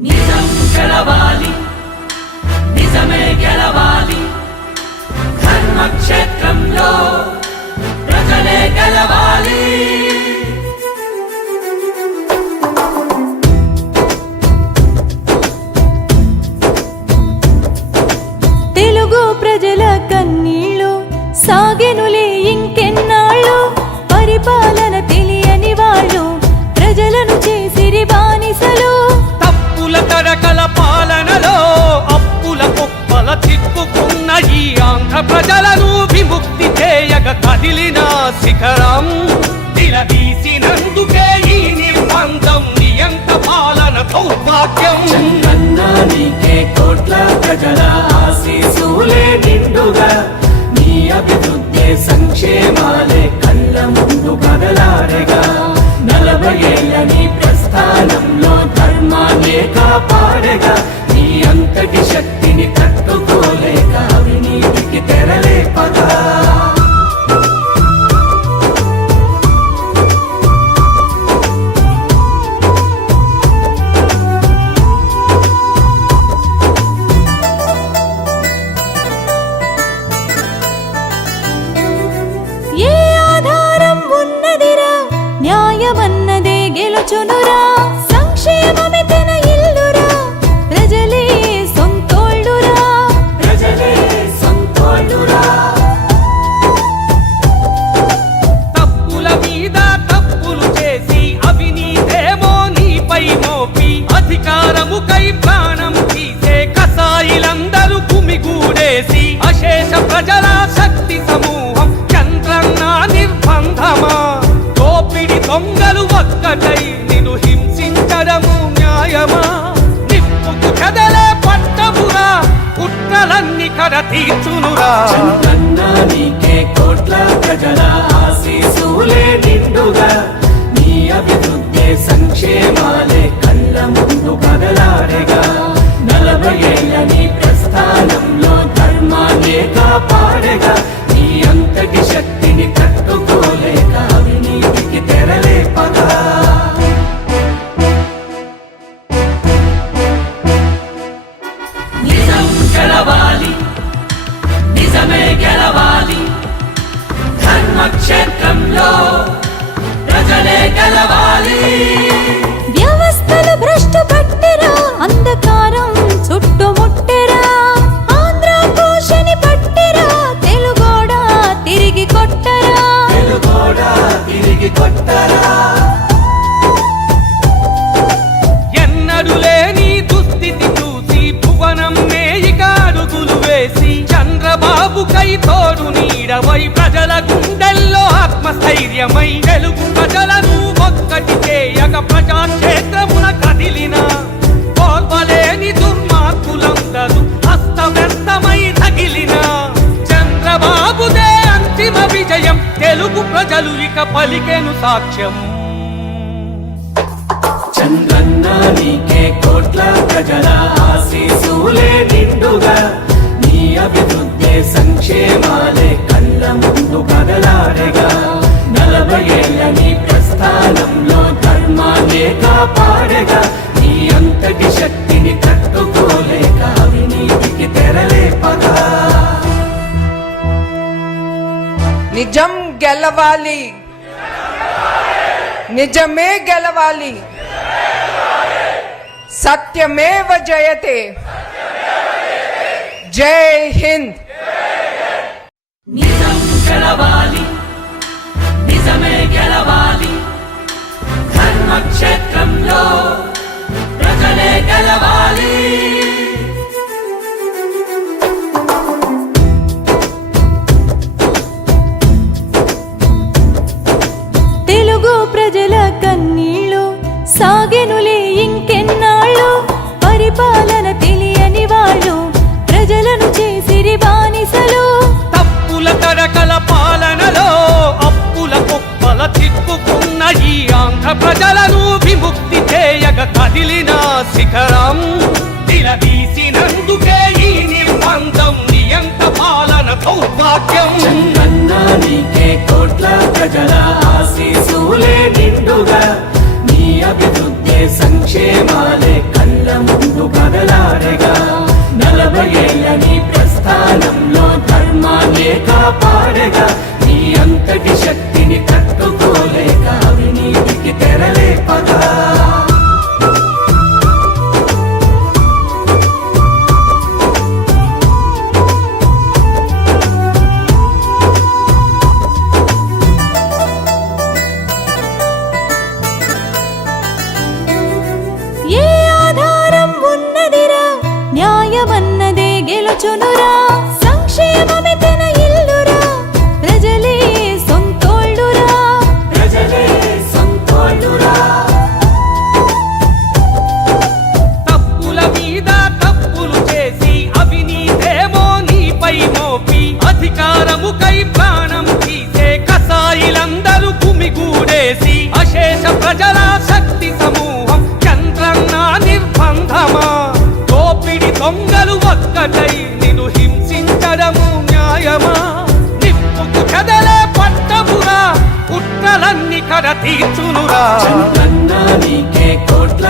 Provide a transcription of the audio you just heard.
నిజం గెలవాలి నిజమే గెలవాలి. ధర్మక్షేత్రంలో ప్రజలే గెలవాలి. కోట్ల ప్రజల ఆశీసులే నిండుగా నీ అభివృద్ధి సంక్షేమాలే కళ్ళ ముందు కదలారెగా నలభై ఏళ్ళ నీ ప్రస్థానంలో ధర్మాన్నే కాపాడగా నీ అంతటి శక్తిని తట్టుకోలేక అవినీతికి తెరలే న్యాయమన్నదే గెలుచునురా. సంక్షేమమే తన తీర్చునురా. చందన్నా నీకే కోట్ల ప్రజలా. కొట్టరా? తెలుగోడా తిరిగి కొట్టరా? ఎన్నడు లేని దుస్థితి చూసి భువనం మేయిక అడుగులు వేసి చంద్రబాబు కై తోడు నీడవై ప్రజల గుండెల్లో ఆత్మస్థైర్యమై ఇక పలికెను సాక్ష్యం చంద్రన్న నీకే కోట్ల ప్రజల ఆశీసులే నిండుగా. నీ అభివృద్ధి సంక్షేమాలే కళ్ళ ముందు కదలారెగా నలభై ఏళ్ళ నీ ప్రస్థానంలో ధర్మాన్నే కాపాడగా. నీ అంతటి శక్తిని తట్టుకోలేక అవినీతికి తెరలేపగా. నిజం గెలవాలి నిజమే గెలవాలి సత్యమేవ జయతే జై హింద్ నిజం గెలవాలి నిజమే గెలవాలి ధర్మక్షేత్రంలో ప్రజలే గెలవాలి శిఖరం నిలదీసినందుకే ఈ నిర్బంధం నియంత పాలన దౌర్భాగ్యం. నీకే కోట్ల ప్రజల ఆశీసులే నిండుగా నీ అభివృద్ధి సంక్షేమాలే కళ్ళ ముందు కదలారెగా শোনো తీర్చునురా నీకే కోట్ల